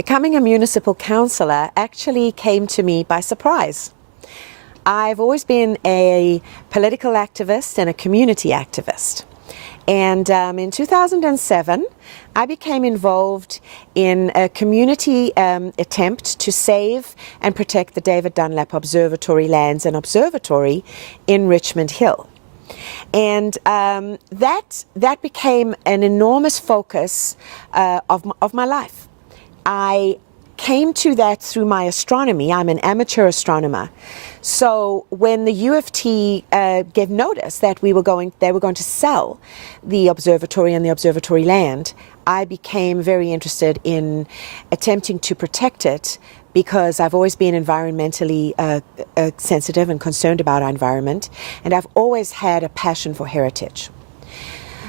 Becoming a municipal councillor actually came to me by surprise. I've always been a political activist and a community activist. And in 2007, I became involved in a community attempt to save and protect the David Dunlap Observatory lands and observatory in Richmond Hill. And that became an enormous focus of my life. I came to that through my astronomy. I'm an amateur astronomer. So when the U of T gave notice that they were going to sell the observatory and the observatory land, I became very interested in attempting to protect it, because I've always been environmentally sensitive and concerned about our environment, and I've always had a passion for heritage.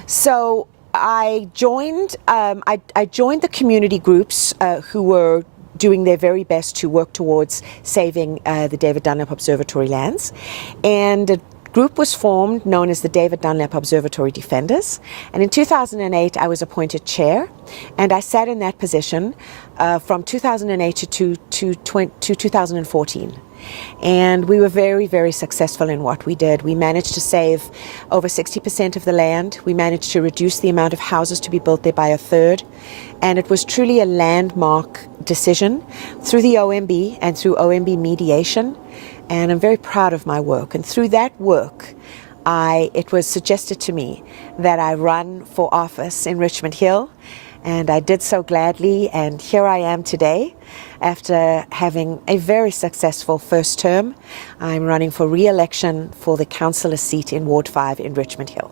So I joined the community groups who were doing their very best to work towards saving the David Dunlap Observatory lands, and a group was formed known as the David Dunlap Observatory Defenders, and in 2008 I was appointed chair, and I sat in that position from 2008 to 2014. And we were very, very successful in what we did. We managed to save over 60% of the land. We managed to reduce the amount of houses to be built there by a third. And it was truly a landmark decision through the OMB and through OMB mediation. And I'm very proud of my work. And through that work, it was suggested to me that I run for office in Richmond Hill. And I did so gladly, and here I am today. After having a very successful first term, I'm running for re-election for the councillor seat in Ward 5 in Richmond Hill.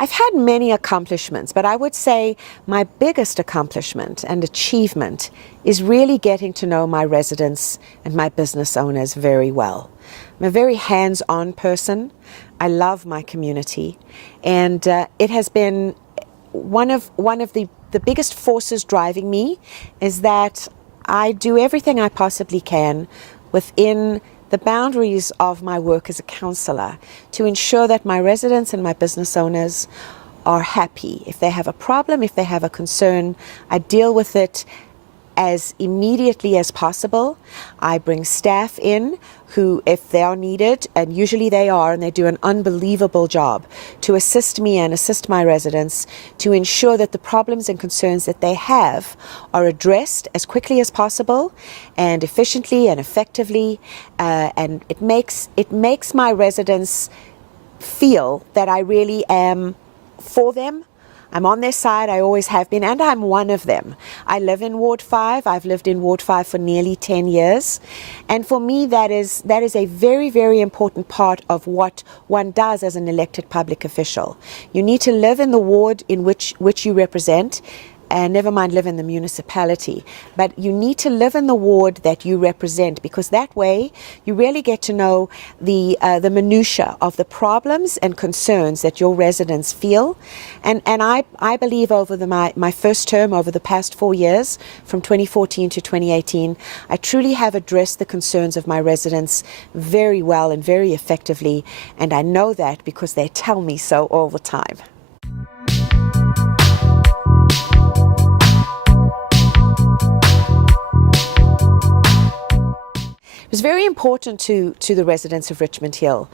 I've had many accomplishments, but I would say my biggest accomplishment and achievement is really getting to know my residents and my business owners very well. I'm a very hands-on person. I love my community, and it has been one of the biggest forces driving me is that I do everything I possibly can within the boundaries of my work as a councillor to ensure that my residents and my business owners are happy. If they have a problem, if they have a concern, I deal with it as immediately as possible. I bring staff in who, if they are needed, and usually they are, and they do an unbelievable job to assist me and assist my residents to ensure that the problems and concerns that they have are addressed as quickly as possible and efficiently and effectively, and it makes my residents feel that I really am for them. I'm on their side, I always have been, and I'm one of them. I live in Ward 5. I've lived in Ward 5 for nearly 10 years. And for me, that is a very, very important part of what one does as an elected public official. You need to live in the ward in which you represent, and never mind live in the municipality, but you need to live in the ward that you represent, because that way you really get to know the minutiae of the problems and concerns that your residents feel. And I believe over my first term, over the past 4 years, from 2014 to 2018, I truly have addressed the concerns of my residents very well and very effectively, and I know that because they tell me so all the time. It was very important to the residents of Richmond Hill.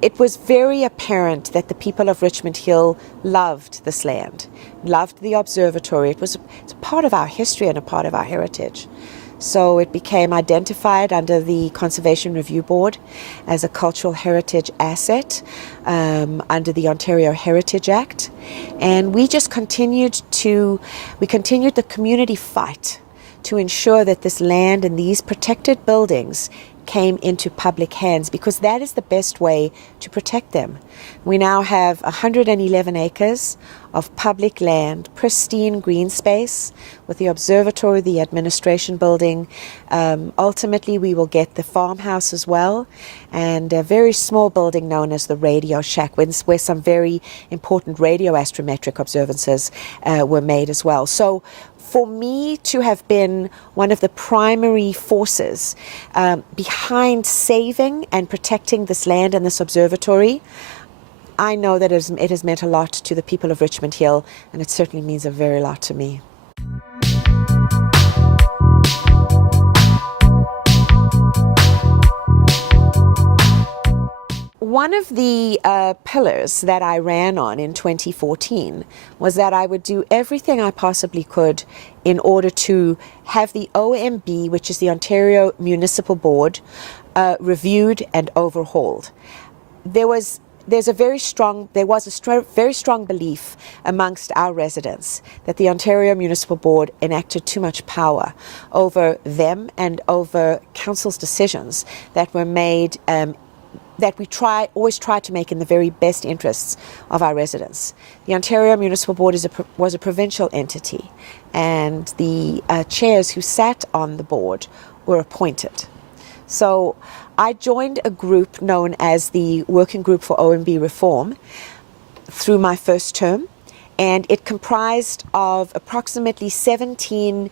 It was very apparent that the people of Richmond Hill loved this land, loved the observatory. It's a part of our history and a part of our heritage. So it became identified under the Conservation Review Board as a cultural heritage asset under the Ontario Heritage Act. And we just continued the community fight to ensure that this land and these protected buildings came into public hands, because that is the best way to protect them. We now have 111 acres of public land, pristine green space, with the observatory, the administration building. Ultimately, we will get the farmhouse as well, and a very small building known as the Radio Shack, where some very important radio astrometric observances were made as well. So for me to have been one of the primary forces behind saving and protecting this land and this observatory, I know that it has meant a lot to the people of Richmond Hill, and it certainly means a very lot to me. One of the pillars that I ran on in 2014 was that I would do everything I possibly could in order to have the OMB, which is the Ontario Municipal Board, reviewed and overhauled. There was a very strong belief amongst our residents that the Ontario Municipal Board enacted too much power over them and over council's decisions that were made that we always try to make in the very best interests of our residents. The Ontario Municipal Board was a provincial entity, and the chairs who sat on the board were appointed. So I joined a group known as the Working Group for OMB Reform through my first term, and it comprised of approximately 17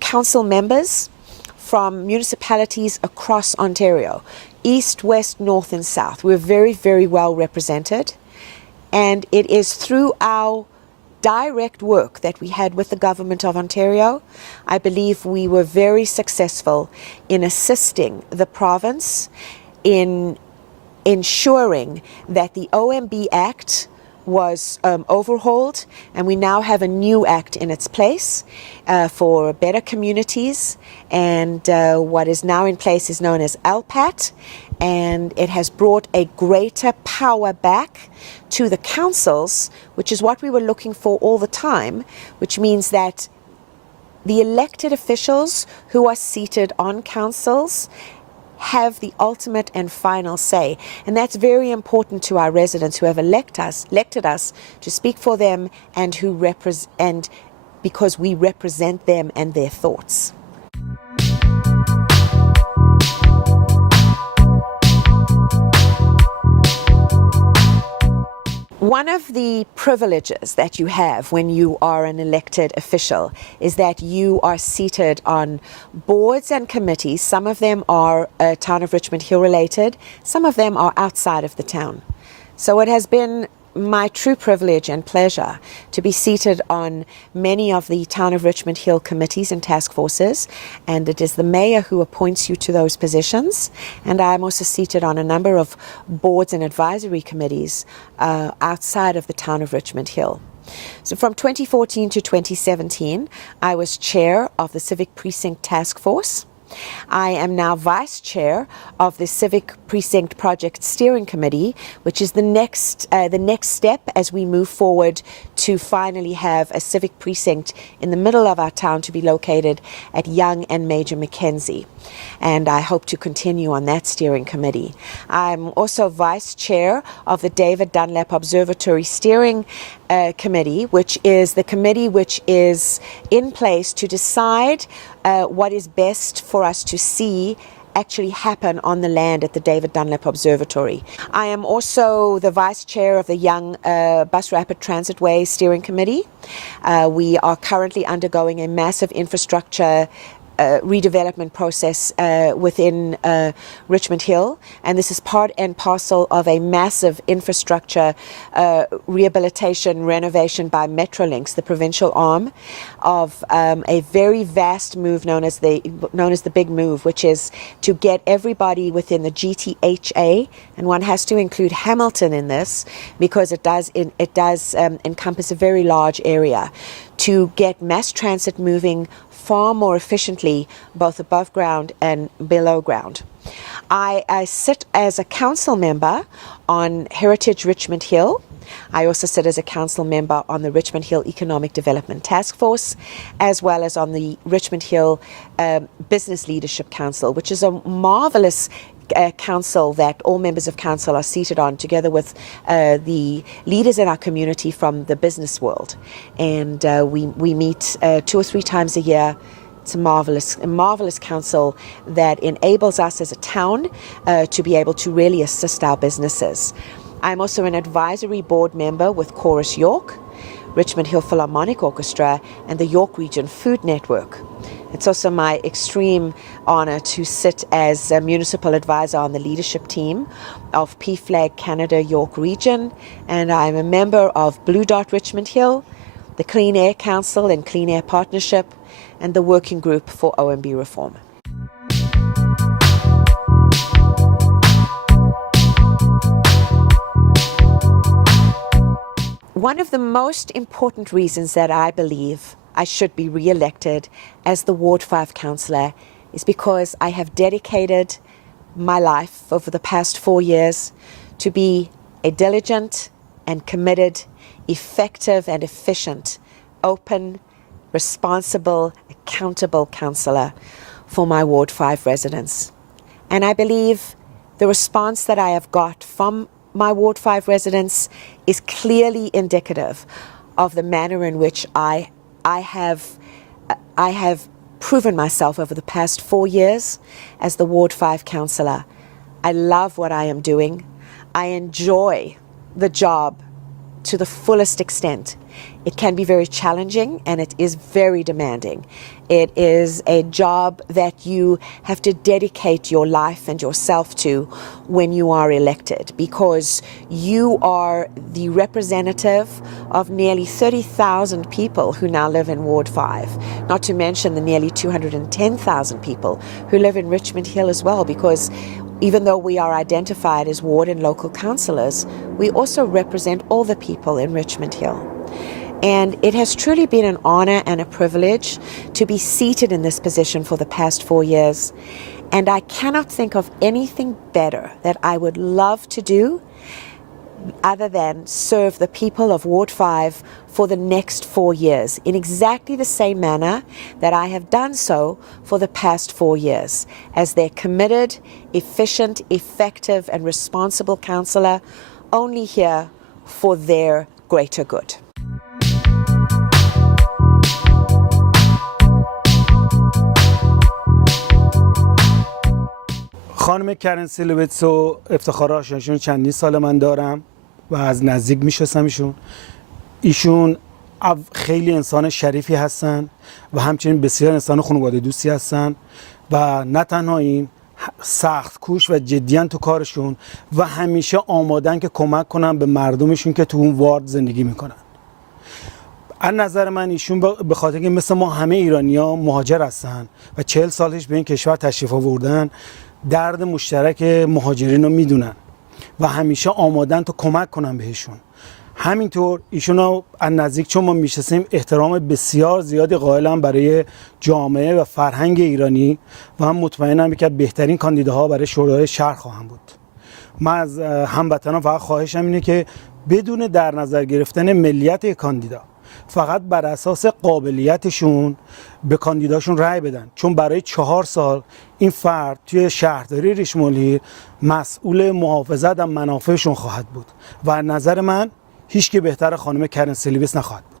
council members from municipalities across Ontario, east, west, north, and south. We're very, very well represented, and it is through our direct work that we had with the Government of Ontario. I believe we were very successful in assisting the province in ensuring that the OMB Act was overhauled, and we now have a new act in its place for better communities, and what is now in place is known as LPAT, and it has brought a greater power back to the councils, which is what we were looking for all the time, which means that the elected officials who are seated on councils have the ultimate and final say. And that's very important to our residents who have elected us to speak for them and because we represent them and their thoughts. One of the privileges that you have when you are an elected official is that you are seated on boards and committees. Some of them are Town of Richmond Hill related, some of them are outside of the town. So it has been my true privilege and pleasure to be seated on many of the Town of Richmond Hill committees and task forces, and it is the mayor who appoints you to those positions. And I'm also seated on a number of boards and advisory committees outside of the Town of Richmond Hill. So from 2014 to 2017, I was chair of the Civic Precinct Task Force. I am now Vice Chair of the Civic Precinct Project Steering Committee, which is the next step as we move forward to finally have a civic precinct in the middle of our town to be located at Yonge and Major Mackenzie. And I hope to continue on that steering committee. I'm also Vice Chair of the David Dunlap Observatory Steering Committee, which is the committee which is in place to decide what is best for us to see actually happen on the land at the David Dunlap Observatory. I am also the Vice Chair of the Young Bus Rapid Transitway Steering Committee. We are currently undergoing a massive infrastructure redevelopment process within Richmond Hill, and this is part and parcel of a massive infrastructure rehabilitation renovation by Metrolinx, the provincial arm of a very vast move known as the Big Move, which is to get everybody within the GTHA, and one has to include Hamilton in this because it does encompass a very large area, to get mass transit moving far more efficiently, both above ground and below ground. I sit as a council member on Heritage Richmond Hill. I also sit as a council member on the Richmond Hill Economic Development Task Force, as well as on the Richmond Hill Business Leadership Council, which is a marvelous council that all members of council are seated on, together with the leaders in our community from the business world. And we meet 2 or 3 times a year. It's a marvelous council that enables us as a town to be able to really assist our businesses. I'm also an advisory board member with Chorus York, Richmond Hill Philharmonic Orchestra, and the York Region Food Network. It's also my extreme honor to sit as a municipal advisor on the leadership team of PFLAG Canada York Region, and I'm a member of Blue Dot Richmond Hill, the Clean Air Council and Clean Air Partnership, and the Working Group for OMB Reform. One of the most important reasons that I believe I should be re-elected as the Ward 5 councillor is because I have dedicated my life over the past 4 years to be a diligent and committed, effective and efficient, open, responsible, accountable councillor for my Ward 5 residents. And I believe the response that I have got from my Ward 5 residents is clearly indicative of the manner in which I have proven myself over the past 4 years as the Ward 5 councillor. I love what I am doing. I enjoy the job to the fullest extent. It can be very challenging and it is very demanding. It is a job that you have to dedicate your life and yourself to when you are elected, because you are the representative of nearly 30,000 people who now live in Ward 5, not to mention the nearly 210,000 people who live in Richmond Hill as well, because even though we are identified as ward and local councillors, we also represent all the people in Richmond Hill. And it has truly been an honor and a privilege to be seated in this position for the past 4 years. And I cannot think of anything better that I would love to do other than serve the people of Ward 5 for the next 4 years in exactly the same manner that I have done so for the past 4 years, as their committed, efficient, effective and responsible councillor, only here for their greater good. خانم کرن سیلویتس و افتخار آشناشون چندین سال من دارم و از نزدیک میشناسم ایشون خیلی انسان شریفی هستن و همچنین بسیار انسان خانواده دوستی هستن و نه تنها این، سخت کوش و جدیان تو کارشون و همیشه آمادن که کمک کنن به مردمشون که تو اون وارد زندگی میکنن. از نظر من ایشون به خاطر که مثل ما همه ایرانی‌ها مهاجر هستن و 40 سالش به این کشور تشریف آوردن، درد مشترک مهاجرین رو میدونن و همیشه آمادن تا کمک کنن بهشون. همینطور ایشون رو از نزدیک چون ما میشناسیم احترام بسیار زیادی قائلم برای جامعه و فرهنگ ایرانی و هم مطمئنم که بهترین کاندیداها برای شورای شهر خواهم بود. من از هموطنان فقط خواهشم اینه که بدون در نظر گرفتن ملیت کاندیدا، فقط بر اساس قابلیتشون به کاندیداشون رأی بدن، چون برای 4 سال این فرد توی شهرداری ریشموند هیل مسئول محافظت از منافعشون خواهد بود و نظر من هیچ که بهتر خانم کرن سیلویتس نخواهد بود.